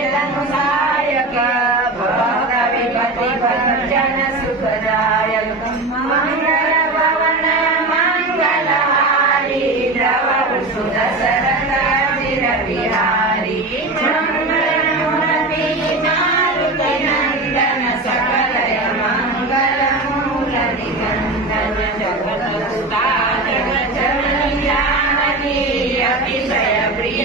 राजनयनसायक भक्तविपतिभञ्जन सुखदायक मंगल भवन मंगलहारी द्रवसुदशरथ चिरविहारी मंगलमूर्ति मारुति नंदन सकलय मंगलमूल निकंदन जगत सुता जगत जननी जानकी अतिशय प्रिय